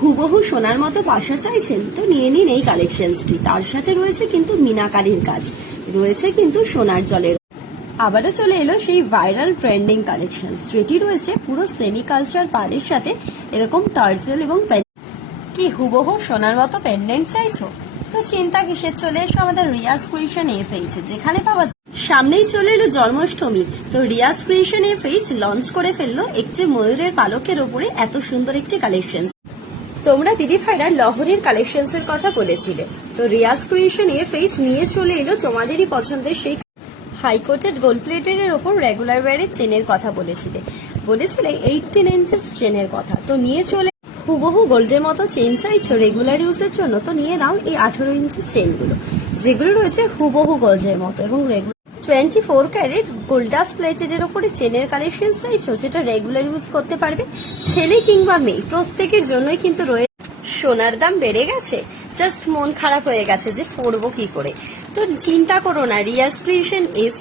হুবহু সোনার মতো বাসা চাইছেন তো নিয়ে নিন এই কালেকশনসটি। তার সাথে রয়েছে কিন্তু মিনাকারির কাজ, রয়েছে কিন্তু সোনার জলের। আবারও চলে এলো সেই ভাইরাল ট্রেন্ডিং কালেকশন, যেটি রয়েছে পুরো সেমি কালচার পাড়ের সাথে এরকম টার্সেল এবং কি হুবহু সোনার মতো পেন্ডেন্ট চাইছো? তো চিন্তা কিসের, চলে এসো আমাদের রিয়াজ ক্রিয়েশন এফএইচ, যেখানে পাওয়া যায়। সামনেই চলে এলো জন্মাষ্টমী, তো রিয়াজ ক্রিয়েশন এফএইচ লঞ্চ করে ফেললো একটি ময়ূরের পালকের ওপরে এত সুন্দর একটি কালেকশন। তোমরা দিদি ভাইরা লহরির কালেকশনস এর কথা বলেছিলে, তো রিয়াজ ক্রিয়েশন এফএইচ নিয়ে চলে এলো তোমাদেরই পছন্দের সেই হাইকোটেড গোল্ড প্লেটের ওপর রেগুলার ওয়্যারের চেনের কথা বলেছিলে 18 ইঞ্চেস চেনের কথা, তো নিয়ে চলে হুবহু গোল্ডের মতো চেন চাইছো রেগুলার ইউজের জন্য, তো নিয়ে নাও এই 18 ইঞ্চের চেনগুলো, যেগুলো রয়েছে হুবহু গোল্ডের মতো এবং 24 ক্যারেট গোল্ডাস প্লেটের ওপরে চেনের কালেকশন চাইছো, যেটা রেগুলার ইউজ করতে পারবে ছেলে কিংবা মেয়ে, প্রত্যেকের জন্যই কিন্তু রয়েছে। সোনার দাম বেড়ে গেছে, জাস্ট মন খারাপ হয়ে গেছে যে পরবো কি করে, তো চিন্তা করো না, রিয়াজ ক্রিয়েশন এফ